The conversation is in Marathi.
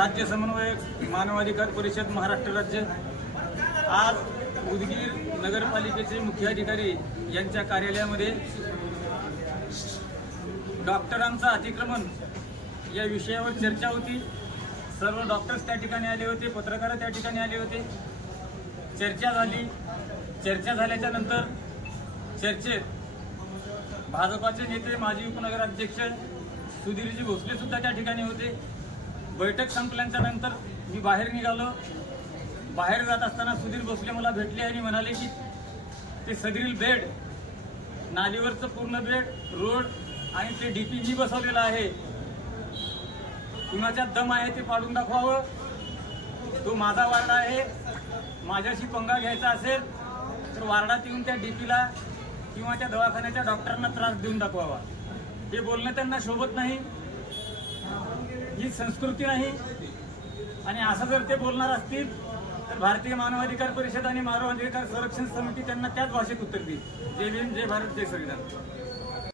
राज्य समन्वयक मानवाधिकार परिषद महाराष्ट्र राज्य आज उदगीर नगरपालिकेचे मुख्याधिकारी यांच्या कार्यालयामध्ये डॉक्टरांचं अतिक्रमण या विषयावर चर्चा होती। सर्व डॉक्टर्स त्या ठिकाणी आले होते, पत्रकार त्या ठिकाणी आले होते। चर्चा झाली। चर्चा झाल्याच्या नंतर चर्चेत भाजपाचे नेते माजी उपनगराध्यक्ष सुधीरजी भोसले सुद्धा त्या ठिकाणी होते। बैठक संपल्याच्या नंतर मी बाहेर निघालो। बाहेर जात असताना सुधीर भोसले मला भेटले आणि म्हणाले की ते सदरील बेड, नालीवरचं पूर्ण बेड, रोड आणि ते डीपी जी बसवलेलं आहे, कुणाच्या दम आहे ते पाडून दाखवावं। तो माझा वार्ड आहे, माझ्याशी पंगा घ्यायचा असेल तर वार्डात येऊन त्या डीपीला किंवा त्या दवाखान्याच्या डॉक्टरांना त्रास देऊन दाखवावा। हे बोलणं त्यांना शोभत नाही, ही संस्कृती नाही। आणि असं जर ते बोलणार असतील तर भारतीय मानवाधिकार परिषद आणि मानवाधिकार संरक्षण समिती त्यांना त्याच भाषेत उत्तर देईल। जय भीम, जय भारत, जय संविधान।